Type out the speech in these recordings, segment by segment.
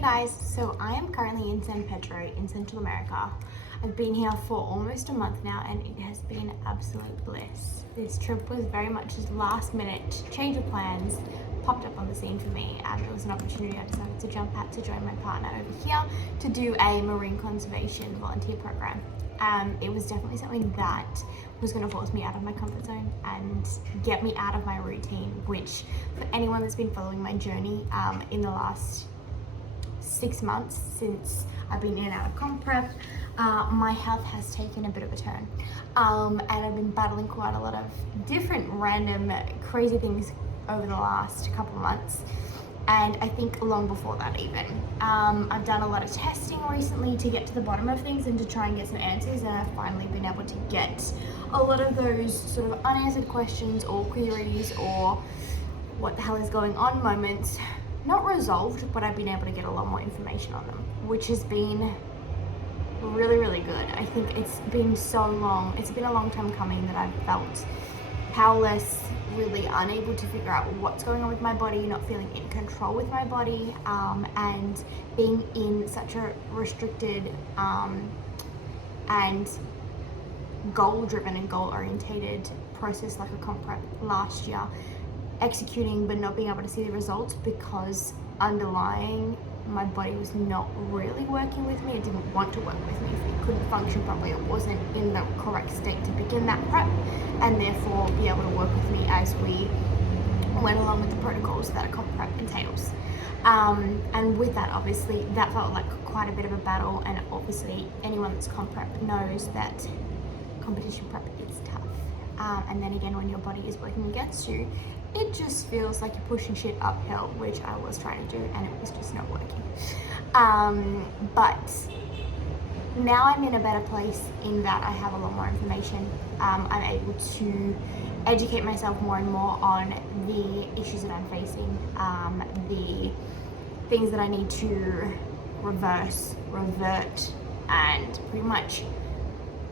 guys, so I am currently in San Pedro in Central America. I've been here for almost a month now and it has been absolute bliss. This trip was very much just last minute, change of plans, popped up on the scene for me, and it was an opportunity I decided to jump at to join my partner over here to do a marine conservation volunteer program. It was definitely something that was going to force me out of my comfort zone and get me out of my routine, which for anyone that's been following my journey in the last 6 months since I've been in and out of comp prep, my health has taken a bit of a turn, and I've been battling quite a lot of different random crazy things over the last couple of months, and I think long before that even. I've done a lot of testing recently to get to the bottom of things and to try and get some answers, and I've finally been able to get a lot of those sort of unanswered questions or queries or what the hell is going on moments not resolved, but I've been able to get a lot more information on them, which has been really good. I think it's been so long, it's been a long time coming that I've felt powerless, really unable to figure out what's going on with my body, not feeling in control with my body, and being in such a restricted and goal-driven and goal-orientated process like a comp prep last year, executing but not being able to see the results because underlying my body was not really working with me. It didn't want to work with me. It couldn't function properly. It wasn't in the correct state to begin that prep, and therefore be able to work with me as we went along with the protocols that a comp prep entails. And with that, obviously, that felt like quite a bit of a battle, and obviously anyone that's comp prep knows that competition prep is tough. And then again, when your body is working against you, it just feels like you're pushing shit uphill, which I was trying to do, and it was just not working. But now I'm in a better place in that I have a lot more information. I'm able to educate myself more and more on the issues that I'm facing, the things that I need to revert, and pretty much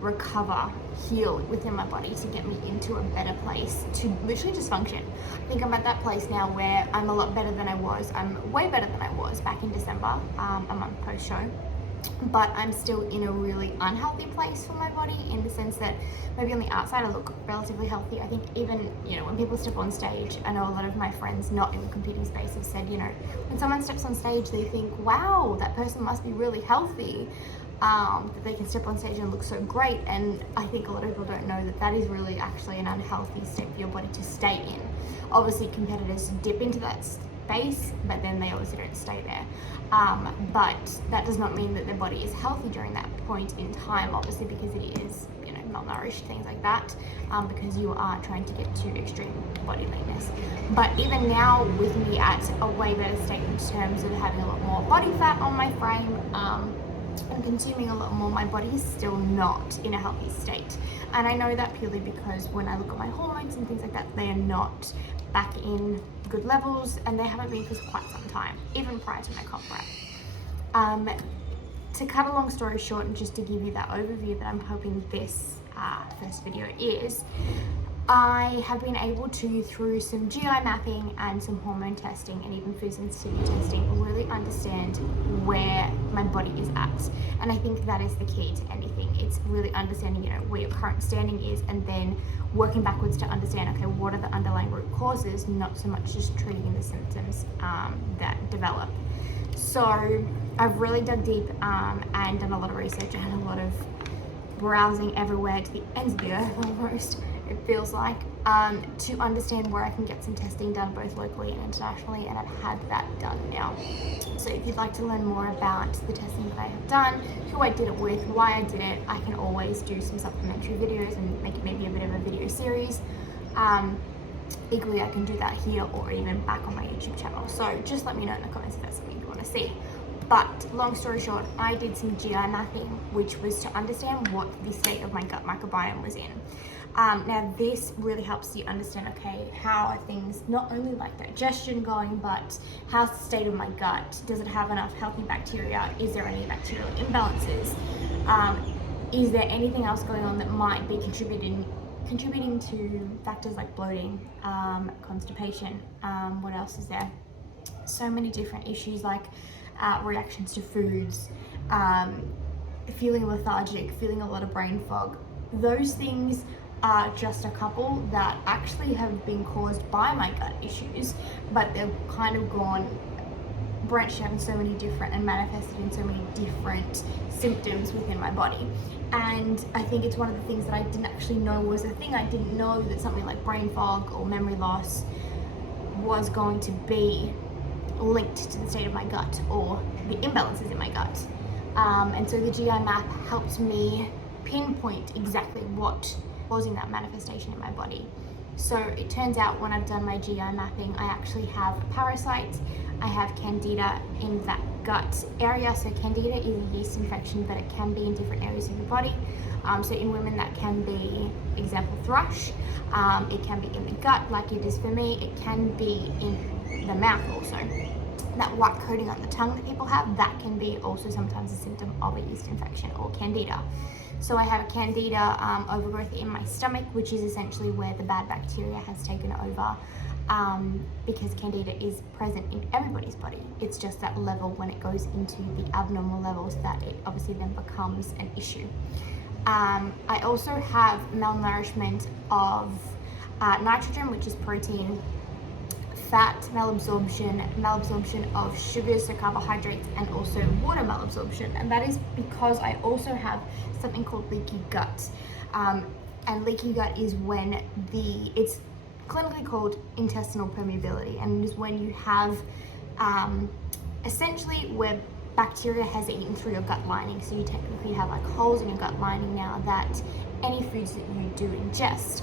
recover, heal within my body to get me into a better place to literally just function. I think I'm at that place now where I'm a lot better than I was. I'm way better than I was back in December, a month post show, but I'm still in a really unhealthy place for my body, in the sense that maybe on the outside I look relatively healthy. I think even, when people step on stage, I know a lot of my friends not in the competing space have said, when someone steps on stage, they think, wow, that person must be really healthy. That they can step on stage and look so great, and I think a lot of people don't know that that is really actually an unhealthy state for your body to stay in. Obviously competitors dip into that space, but then they obviously don't stay there. But that does not mean that their body is healthy during that point in time, obviously, because it is, malnourished, things like that, because you are trying to get to extreme body leanness. But even now, with me at a way better state in terms of having a lot more body fat on my frame, and consuming a lot more, my body is still not in a healthy state. And I know that purely because when I look at my hormones and things like that, they are not back in good levels, and they haven't been for quite some time, even prior to my comp prep. To cut a long story short, and just to give you that overview that I'm hoping this first video is, I have been able to, through some GI mapping and some hormone testing and even food sensitivity testing, really understand where my body is at. And I think that is the key to anything. It's really understanding, where your current standing is, and then working backwards to understand, okay, what are the underlying root causes, not so much just treating the symptoms that develop. So I've really dug deep and done a lot of research. I had a lot of browsing everywhere to the ends of the earth almost, it feels like, to understand where I can get some testing done both locally and internationally, and I've had that done now. So if you'd like to learn more about the testing that I have done, who I did it with, why I did it, I can always do some supplementary videos and make it maybe a bit of a video series. Equally, I can do that here or even back on my YouTube channel. So just let me know in the comments if that's something you want to see. But long story short, I did some GI mapping, which was to understand what the state of my gut microbiome was in. Now this really helps you understand, okay, how are things not only like digestion going, but how's the state of my gut? Does it have enough healthy bacteria? Is there any bacterial imbalances? Is there anything else going on that might be contributing to factors like bloating, constipation? What else is there? So many different issues like reactions to foods, feeling lethargic, feeling a lot of brain fog. Those things are just a couple that actually have been caused by my gut issues, but they've kind of branched out in so many different and manifested in so many different symptoms within my body. And I think it's one of the things that I didn't actually know was a thing. I didn't know that something like brain fog or memory loss was going to be linked to the state of my gut or the imbalances in my gut. And so the GI map helped me pinpoint exactly what causing that manifestation in my body. So it turns out when I've done my GI mapping, I actually have a parasite. I have Candida in that gut area. So Candida is a yeast infection, but it can be in different areas of your body. So in women that can be, example, thrush. It can be in the gut like it is for me. It can be in the mouth also. That white coating on the tongue that people have, that can be also sometimes a symptom of a yeast infection or Candida. So I have a Candida overgrowth in my stomach, which is essentially where the bad bacteria has taken over, because Candida is present in everybody's body. It's just that level when it goes into the abnormal levels that it obviously then becomes an issue. I also have malnourishment of nitrogen, which is protein, fat malabsorption of sugars, so carbohydrates, and also water malabsorption. And that is because I also have something called leaky gut. And leaky gut is when it's clinically called intestinal permeability, and it is when you have essentially where bacteria has eaten through your gut lining. So you technically have like holes in your gut lining now that any foods that you do ingest,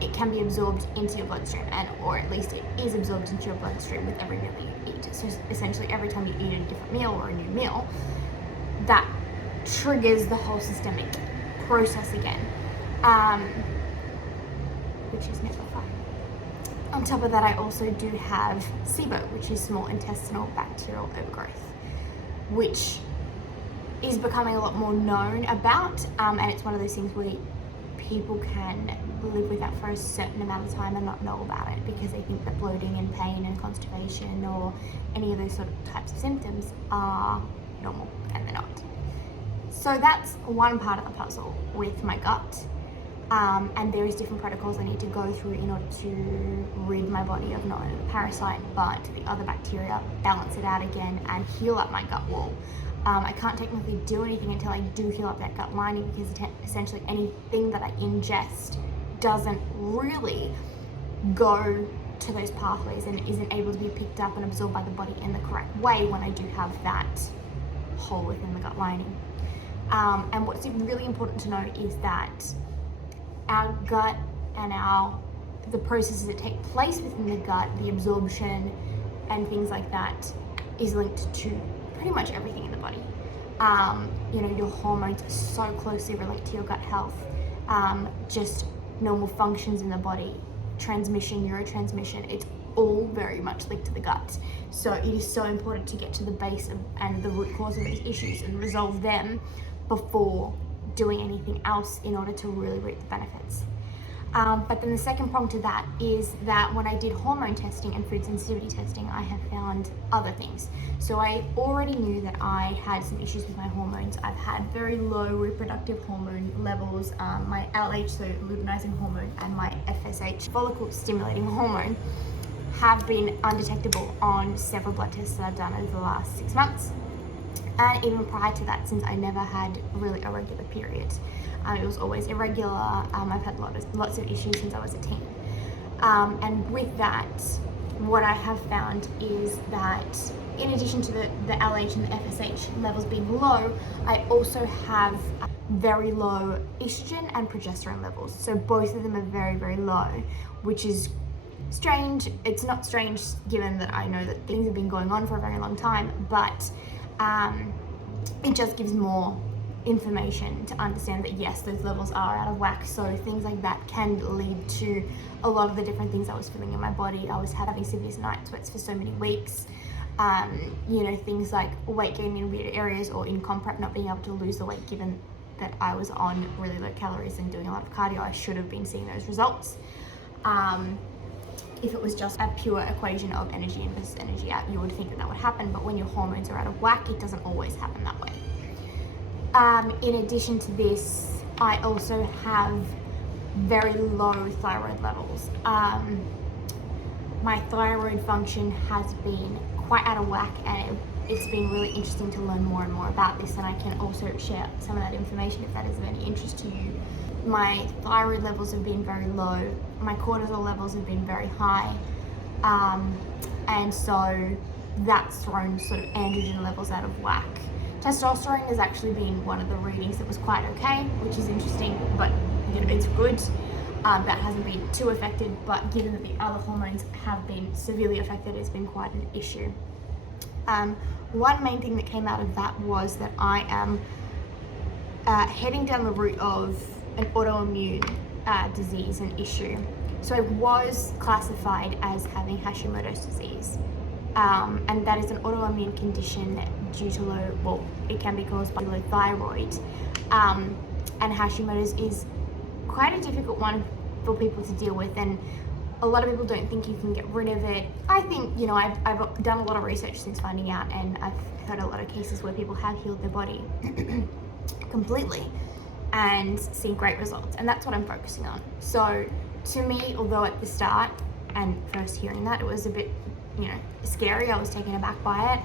it can be absorbed into your bloodstream, or at least it is absorbed into your bloodstream with every meal you eat. So essentially every time you eat a different meal or a new meal, that triggers the whole systemic process again, which is never fun. On top of that, I also do have SIBO, which is small intestinal bacterial overgrowth, which is becoming a lot more known about, and it's one of those things where people can live with that for a certain amount of time and not know about it because they think that bloating and pain and constipation or any of those sort of types of symptoms are normal, and they're not. So that's one part of the puzzle with my gut, and there is different protocols I need to go through in order to rid my body of not only the parasite but the other bacteria, balance it out again, and heal up my gut wall. I can't technically do anything until I do heal up that gut lining, because essentially anything that I ingest doesn't really go to those pathways and isn't able to be picked up and absorbed by the body in the correct way when I do have that hole within the gut lining. And what's really important to note is that our gut and the processes that take place within the gut, the absorption and things like that, is linked to pretty much everything in the body. Your hormones are so closely related to your gut health. Just normal functions in the body, transmission, neurotransmission, it's all very much linked to the gut. So it is so important to get to the base and the root cause of these issues and resolve them before doing anything else in order to really reap the benefits. But then the second prong to that is that when I did hormone testing and food sensitivity testing, I have found other things. So I already knew that I had some issues with my hormones. I've had very low reproductive hormone levels. My LH, so luteinizing hormone, and my FSH, follicle stimulating hormone, have been undetectable on several blood tests that I've done over the last 6 months. And even prior to that, since I never had really a regular period. It was always irregular. I've had lots of issues since I was a teen. And with that, what I have found is that in addition to the LH and the FSH levels being low, I also have very low estrogen and progesterone levels. So both of them are very, very low, which is strange. It's not strange given that I know that things have been going on for a very long time, but it just gives more information to understand that yes, those levels are out of whack. So things like that can lead to a lot of the different things I was feeling in my body. I was having severe night sweats for so many weeks. Things like weight gain in weird areas, or in comp prep not being able to lose the weight given that I was on really low calories and doing a lot of cardio. I should have been seeing those results. if it was just a pure equation of energy in versus energy out, you would think that that would happen, but when your hormones are out of whack, it doesn't always happen that way. In addition to this, I also have very low thyroid levels. My thyroid function has been quite out of whack, and it's been really interesting to learn more and more about this, and I can also share some of that information if that is of any interest to you. My thyroid levels have been very low, my cortisol levels have been very high, and so that's thrown sort of androgen levels out of whack. Testosterone has actually been one of the readings that was quite okay, which is interesting, but you know, it's good. That hasn't been too affected, but given that the other hormones have been severely affected, it's been quite an issue. One main thing that came out of that was that I am heading down the route of an autoimmune disease and issue. So I was classified as having Hashimotos disease, and that is an autoimmune condition due to low, well, it can be caused by low thyroid, and Hashimoto's is quite a difficult one for people to deal with, and a lot of people don't think you can get rid of it. I think, you know, I've done a lot of research since finding out, and I've heard a lot of cases where people have healed their body completely and seen great results, and that's what I'm focusing on. So to me, although at the start and first hearing that, it was a bit, you know, scary, I was taken aback by it.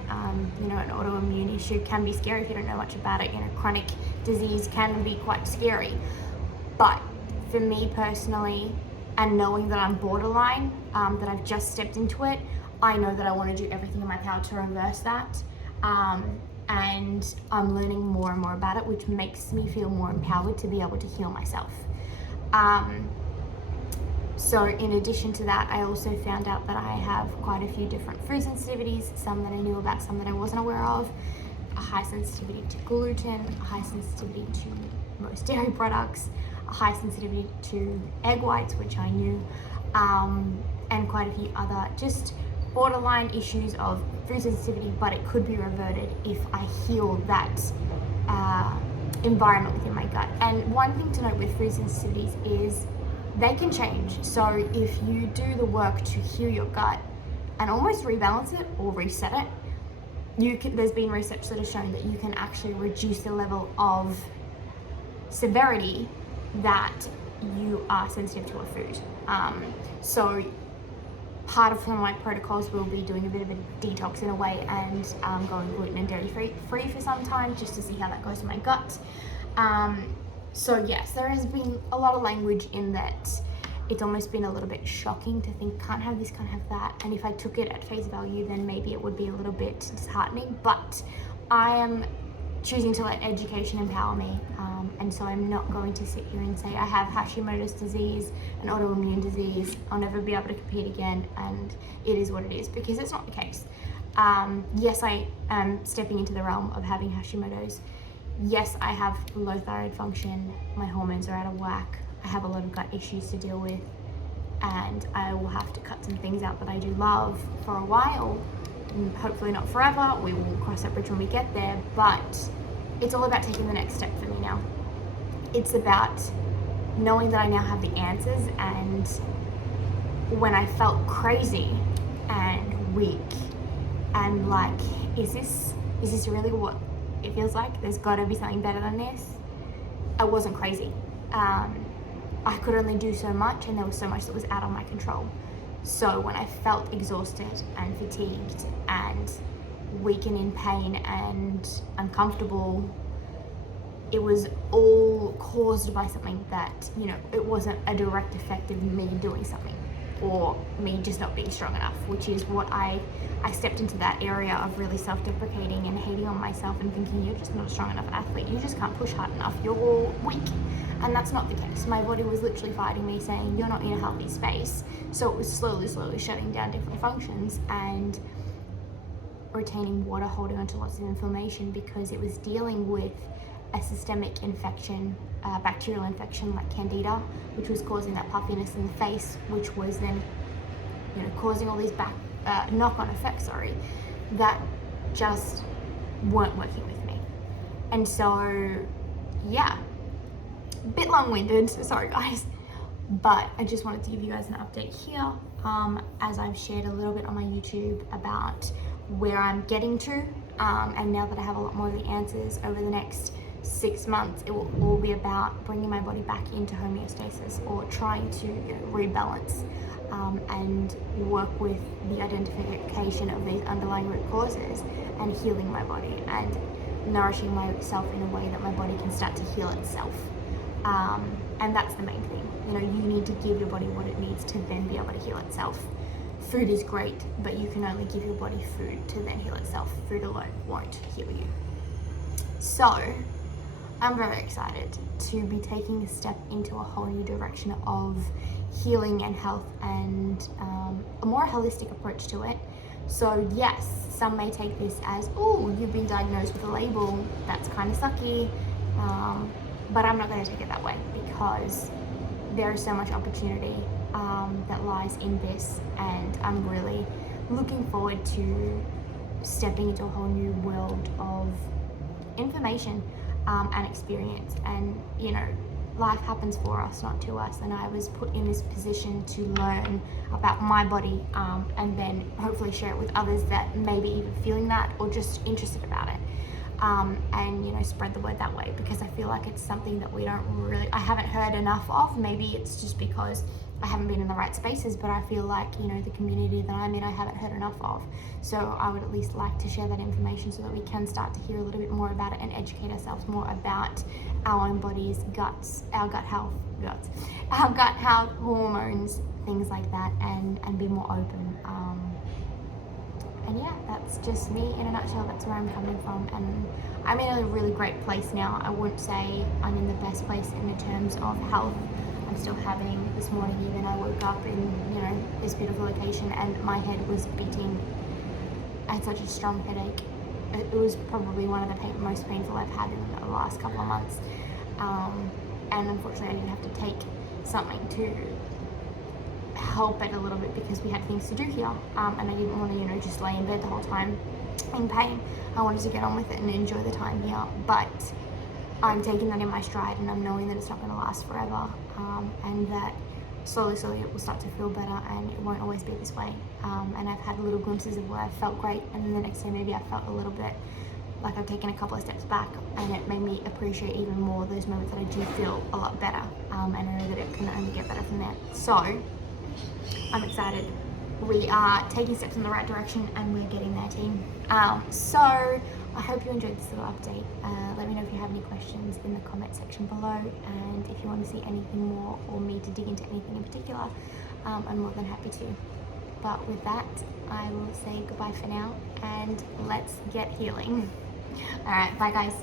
You know, an autoimmune issue can be scary if you don't know much about it. You know, chronic disease can be quite scary, but for me personally, and knowing that I'm borderline, that I've just stepped into it, I know that I want to do everything in my power to reverse that. And I'm learning more and more about it, which makes me feel more empowered to be able to heal myself. So in addition to that, I also found out that I have quite a few different food sensitivities, some that I knew about, some that I wasn't aware of. A high sensitivity to gluten, a high sensitivity to most dairy products, a high sensitivity to egg whites, which I knew, and quite a few other just borderline issues of food sensitivity, but it could be reverted if I heal that environment within my gut. And one thing to note with food sensitivities is they can change. So if you do the work to heal your gut and almost rebalance it or reset it, there's been research that has shown that you can actually reduce the level of severity that you are sensitive to a food. So part of some of my protocols will be doing a bit of a detox in a way, and going gluten and dairy free for some time, just to see how that goes in my gut. So yes, there has been a lot of language in that. It's almost been a little bit shocking to think, can't have this, can't have that. And if I took it at face value, then maybe it would be a little bit disheartening, but I am choosing to let education empower me. And so I'm not going to sit here and say I have Hashimoto's disease, an autoimmune disease, I'll never be able to compete again, and it is what it is, because it's not the case. Yes, I am stepping into the realm of having Hashimoto's. Yes, I have low thyroid function, my hormones are out of whack, I have a lot of gut issues to deal with, and I will have to cut some things out that I do love for a while, and hopefully not forever. We will cross that bridge when we get there, but it's all about taking the next step for me now. It's about knowing that I now have the answers, and when I felt crazy and weak and like, is this really what it feels like? There's got to be something better than this. I wasn't crazy. I could only do so much, and there was so much that was out of my control. So when I felt exhausted and fatigued and weak and in pain and uncomfortable, it was all caused by something that, you know, it wasn't a direct effect of me doing something or me just not being strong enough, which is what I stepped into that area of really self-deprecating and hating on myself and thinking, you're just not a strong enough athlete, you just can't push hard enough, you're weak. And that's not the case. My body was literally fighting me, saying you're not in a healthy space. So it was slowly shutting down different functions and retaining water, holding onto lots of inflammation, because it was dealing with a systemic infection, bacterial infection like Candida, which was causing that puffiness in the face, which was then, you know, causing all these knock-on effects, that just weren't working with me. And so, yeah, a bit long-winded, sorry guys, but I just wanted to give you guys an update here. as I've shared a little bit on my YouTube about where I'm getting to, and now that I have a lot more of the answers over the next 6 months, it will all be about bringing my body back into homeostasis, or trying to rebalance, and work with the identification of these underlying root causes and healing my body and nourishing myself in a way that my body can start to heal itself. And that's the main thing. You know, you need to give your body what it needs to then be able to heal itself. Food is great, but you can only give your body food to then heal itself. Food alone won't heal you. So I'm very excited to be taking a step into a whole new direction of healing and health, and a more holistic approach to it. So yes, some may take this as, oh, you've been diagnosed with a label, that's kind of sucky, but I'm not going to take it that way, because there is so much opportunity that lies in this, and I'm really looking forward to stepping into a whole new world of information and experience. And you know, life happens for us, not to us, and I was put in this position to learn about my body, and then hopefully share it with others that may be even feeling that or just interested about it, and you know, spread the word that way, because I feel like it's something that I haven't heard enough of. Maybe it's just because I haven't been in the right spaces, but I feel like, you know, the community that I'm in, I haven't heard enough of. So I would at least like to share that information so that we can start to hear a little bit more about it and educate ourselves more about our own bodies, guts, our gut health, hormones, things like that, and be more open. And yeah, that's just me in a nutshell. That's where I'm coming from, and I'm in a really great place now. I wouldn't say I'm in the best place in terms of health. I'm still having, this morning even, I woke up in, you know, this beautiful location and my head was beating. I had such a strong headache. It was probably one of the most painful I've had in the last couple of months. And unfortunately I didn't have to take something to help it a little bit, because we had things to do here. And I didn't want to, you know, just lay in bed the whole time in pain. I wanted to get on with it and enjoy the time here. But I'm taking that in my stride, and I'm knowing that it's not going to last forever, and that slowly it will start to feel better, and it won't always be this way. And I've had little glimpses of where I felt great, and then the next day maybe I felt a little bit like I've taken a couple of steps back, and it made me appreciate even more those moments that I do feel a lot better, and I know that it can only get better from there. So I'm excited. We are taking steps in the right direction, and we're getting there, team. So I hope you enjoyed this little update. Let me know if you have any questions in the comment section below, and if you want to see anything more or me to dig into anything in particular, I'm more than happy to. But with that, I will say goodbye for now, and let's get healing. All right, bye guys.